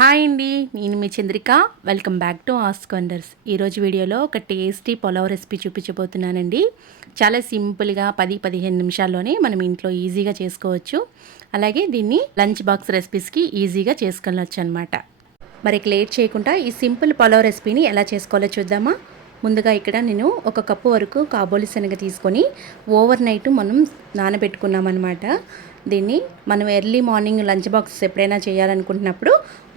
Hi అండి, నేను మీ Chandrika. Welcome back to ask wonders. ఈరోజు వీడియోలో ఒక టేస్టీ పులావ్ రెసిపీ చూపించబోతున్నానండి. చాలా సింపుల్గా 10-15 నిమిషాల్లోనే మనం ఇంట్లో ఈజీగా చేసుకోవచ్చు. అలాగే దీన్ని లంచ్ బాక్స్ రెసిపీస్కి ఈజీగా చేసుకెళ్ళొచ్చు అనమాట. మరి లేట్ చేయకుండా ఈ సింపుల్ పులావ్ రెసిపీని ఎలా చేసుకోవాలో చూద్దామా. ముందుగా ఇక్కడ నేను 1 కప్పు వరకు కాబోలి శనగ తీసుకొని ఓవర్ నైట్ మనం నానబెట్టుకున్నామన్నమాట. దీన్ని మనం ఎర్లీ మార్నింగ్ లంచ్ బాక్స్ ఎప్పుడైనా చేయాలనుకుంటున్నప్పుడు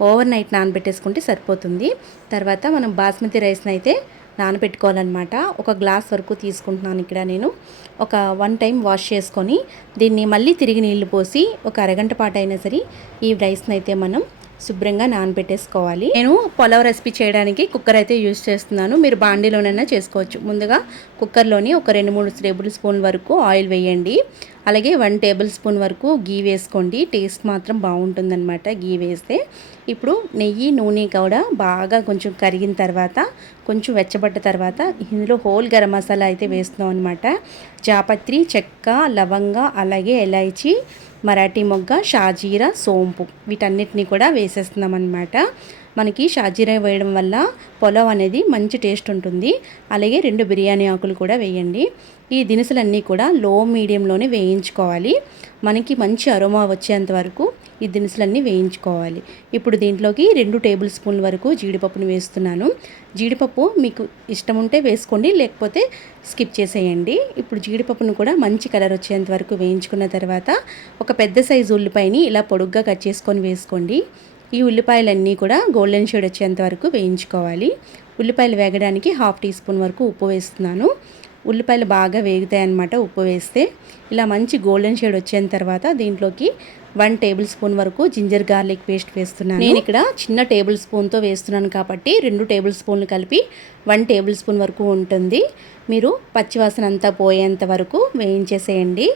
ఓవర్ నైట్ నానబెట్టేసుకుంటే సరిపోతుంది. తర్వాత మనం బాస్మతి రైస్ని అయితే నానబెట్టుకోవాలన్నమాట. 1 గ్లాస్ వరకు తీసుకుంటున్నాను ఇక్కడ నేను. ఒక 1 టైం వాష్ చేసుకొని దీన్ని మళ్ళీ తిరిగి నీళ్లు పోసి ఒక అరగంట పాటు అయినా సరే ఈ రైస్ని అయితే మనం శుభ్రంగా నానబెట్టేసుకోవాలి. నేను పులావ్ రెసిపీ చేయడానికి కుక్కర్ అయితే యూజ్ చేస్తున్నాను. మీరు బాండీలోనైనా చేసుకోవచ్చు. ముందుగా కుక్కర్లోని ఒక 2-3 టేబుల్ స్పూన్ వరకు ఆయిల్ వేయండి. అలాగే 1 టేబుల్ స్పూన్ వరకు గీ వేసుకోండి. టేస్ట్ మాత్రం బాగుంటుందన్నమాట గీ వేస్తే. ఇప్పుడు నెయ్యి నూనె కూడా బాగా కొంచెం కరిగిన తర్వాత కొంచెం వెచ్చబడ్డ తర్వాత ఇందులో హోల్ గరం మసాలా అయితే వేస్తున్నాం అనమాట. జాపత్రి, చెక్క, లవంగ, అలాగే ఎలైచి, మరాఠీ మొగ్గ, షాజీరా, సోంపు వీటన్నిటిని కూడా వేసేస్తున్నాం అనమాట. మనకి షాజీరా వేయడం వల్ల పులావ్ అనేది మంచి టేస్ట్ ఉంటుంది. అలాగే 2 బిర్యానీ ఆకులు కూడా వేయండి. ఈ దినుసులన్నీ కూడా లో మీడియంలోనే వేయించుకోవాలి. మనకి మంచి అరోమా వచ్చేంత వరకు ఈ దినుసులన్నీ వేయించుకోవాలి. ఇప్పుడు దీంట్లోకి 2 టేబుల్ స్పూన్ల వరకు జీడిపప్పును వేస్తున్నాను. జీడిపప్పు మీకు ఇష్టం ఉంటే వేసుకోండి, లేకపోతే స్కిప్ చేసేయండి. ఇప్పుడు జీడిపప్పును కూడా మంచి కలర్ వచ్చేంత వరకు వేయించుకున్న తర్వాత ఒక పెద్ద సైజు ఉల్లిపాయని ఇలా పొడుగ్గా కట్ చేసుకొని వేసుకోండి. ఈ ఉల్లిపాయలన్నీ కూడా గోల్డెన్ షేడ్ వచ్చేంత వరకు వేయించుకోవాలి. ఉల్లిపాయలు వేగడానికి 1/2 టీ స్పూన్ వరకు ఉప్పు వేస్తున్నాను. ఉల్లిపాయలు బాగా వేగుతాయి అన్నమాట ఉప్పు వేస్తే. ఇలా మంచి గోల్డెన్ షేడ్ వచ్చేంత తర్వాత దీంట్లోకి 1 టేబుల్ స్పూన్ వరకు జింజర్ గార్లిక్ పేస్ట్ వేస్తున్నాను. నేను ఇక్కడ చిన్న టేబుల్ స్పూన్తో వేస్తున్నాను కాబట్టి 2 టేబుల్ స్పూన్లు కలిపి 1 టేబుల్ స్పూన్ వరకు ఉంటుంది. మీరు పచ్చివాసన అంతా పోయేంత వరకు వేయించేసేయండి.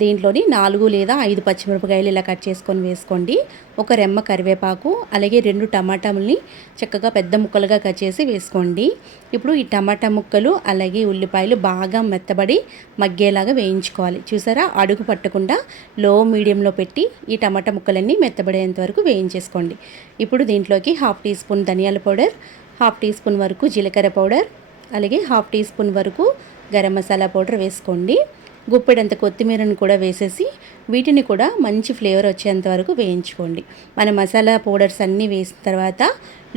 దీంట్లోని 4 లేదా 5 పచ్చిమిరపకాయలు ఇలా కట్ చేసుకొని వేసుకోండి. ఒక రెమ్మ కరివేపాకు, అలాగే 2 టమాటాలని చక్కగా పెద్ద ముక్కలుగా కట్ చేసి వేసుకోండి. ఇప్పుడు ఈ టమాటా ముక్కలు అలాగే ఉల్లిపాయలు బాగా మెత్తబడి మగ్గేలాగా వేయించుకోవాలి. చూసారా, అడుగు పట్టకుండా లో మీడియంలో పెట్టి ఈ టమాటా ముక్కలన్నీ మెత్తబడేంత వరకు వేయించేసుకోండి. ఇప్పుడు దీంట్లోకి 1/2 టీ స్పూన్ ధనియాల పౌడర్, 1/2 టీ స్పూన్ వరకు జీలకర్ర పౌడర్, అలాగే 1/2 టీ స్పూన్ వరకు గరం మసాలా పౌడర్ వేసుకోండి. గుప్పెడంత కొత్తిమీరను కూడా వేసేసి వీటిని కూడా మంచి ఫ్లేవర్ వచ్చేంత వరకు వేయించుకోండి. మన మసాలా పౌడర్స్ అన్నీ వేసిన తర్వాత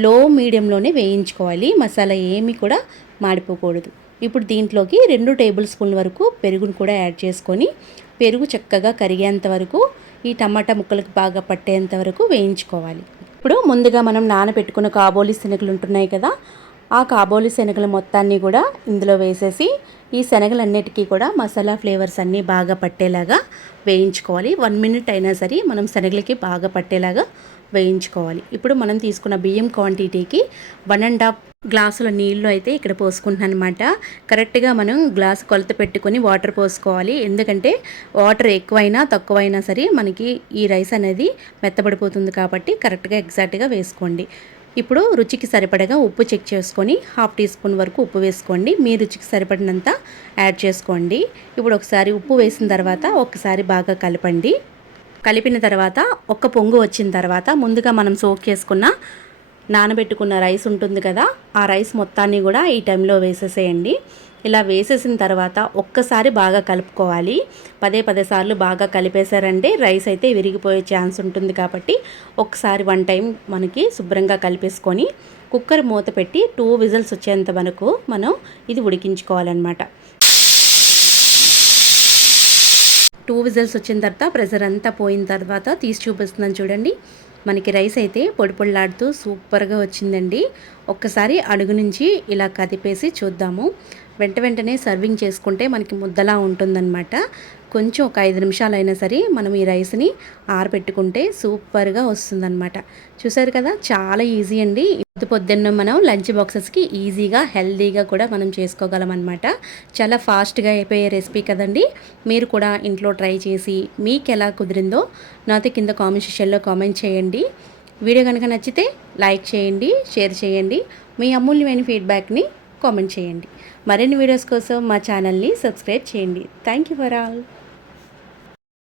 లో మీడియంలోనే వేయించుకోవాలి. మసాలా ఏమీ కూడా మాడిపోకూడదు. ఇప్పుడు దీంట్లోకి 2 టేబుల్ స్పూన్ల వరకు పెరుగును కూడా యాడ్ చేసుకొని పెరుగు చక్కగా కరిగేంత వరకు ఈ టమాటా ముక్కలకు బాగా పట్టేంత వరకు వేయించుకోవాలి. ఇప్పుడు ముందుగా మనం నానబెట్టుకున్న కాబోలి శనగలు ఉంటున్నాయి కదా, ఆ కాబోలి శనగల మొత్తాన్ని కూడా ఇందులో వేసేసి ఈ శనగలన్నిటికీ కూడా మసాలా ఫ్లేవర్స్ అన్నీ బాగా పట్టేలాగా వేయించుకోవాలి. 1 మినిట్ అయినా సరే మనం శనగలకి బాగా పట్టేలాగా వేయించుకోవాలి. ఇప్పుడు మనం తీసుకున్న బియ్యం క్వాంటిటీకి 1.5 గ్లాసుల నీళ్ళు అయితే ఇక్కడ పోసుకుంటున్నాను అనమాట. కరెక్ట్గా మనం గ్లాసు కొలత పెట్టుకొని వాటర్ పోసుకోవాలి. ఎందుకంటే వాటర్ ఎక్కువైనా తక్కువైనా సరే మనకి ఈ రైస్ అనేది మెత్తబడిపోతుంది కాబట్టి కరెక్ట్గా ఎగ్జాక్ట్గా వేసుకోండి. ఇప్పుడు రుచికి సరిపడగా ఉప్పు చెక్ చేసుకొని 1/2 టీ స్పూన్ వరకు ఉప్పు వేసుకోండి. మీ రుచికి సరిపడినంత యాడ్ చేసుకోండి. ఇప్పుడు ఒకసారి ఉప్పు వేసిన తర్వాత ఒకసారి బాగా కలపండి. కలిపిన తర్వాత ఒక్క పొంగు వచ్చిన తర్వాత ముందుగా మనం సోక్ చేసుకున్న నానబెట్టుకున్న రైస్ ఉంటుంది కదా, ఆ రైస్ మొత్తాన్ని కూడా ఈ టైంలో వేసేసేయండి. ఇలా వేసేసిన తర్వాత ఒక్కసారి బాగా కలుపుకోవాలి. 10 సార్లు బాగా కలిపేశారంటే రైస్ అయితే విరిగిపోయే ఛాన్స్ ఉంటుంది కాబట్టి ఒకసారి 1 టైం మనకి శుభ్రంగా కలిపేసుకొని కుక్కర్ మూత పెట్టి 2 విజిల్స్ వచ్చేంత వరకు మనం ఇది ఉడికించుకోవాలన్నమాట. 2 విజిల్స్ వచ్చిన తర్వాత ప్రెషర్ అంతా పోయిన తర్వాత తీసి చూపిస్తున్నాను చూడండి. మనకి రైస్ అయితే పొడి పొడిలాడుతూ సూపర్గా వచ్చిందండి. ఒక్కసారి అడుగు నుంచి ఇలా కదిపేసి చూద్దాము. వెంటనే సర్వింగ్ చేసుకుంటే మనకి ముద్దలా ఉంటుందన్నమాట. కొంచెం ఒక 5 నిమిషాలైనా సరే మనం ఈ రైస్ని ఆరబెట్టుకుంటే సూపర్గా వస్తుందన్నమాట. చూసారు కదా, చాలా ఈజీ అండి. పొద్దున్న మనం లంచ్ బాక్సెస్కి ఈజీగా హెల్తీగా కూడా మనం చేసుకోగలం అనమాట. చాలా ఫాస్ట్గా అయిపోయే రెసిపీ కదండి. మీరు కూడా ఇంట్లో ట్రై చేసి మీకు ఎలా కుదిరిందో నాతో కింద కామెంట్ సెక్షన్లో కామెంట్ చేయండి. వీడియో కనుక నచ్చితే లైక్ చేయండి, షేర్ చేయండి. మీ అమూల్యమైన ఫీడ్బ్యాక్ని కామెంట్ చేయండి. మరిన్ని వీడియోస్ కోసం మా ఛానల్ని సబ్స్క్రైబ్ చేయండి. Thank you for all.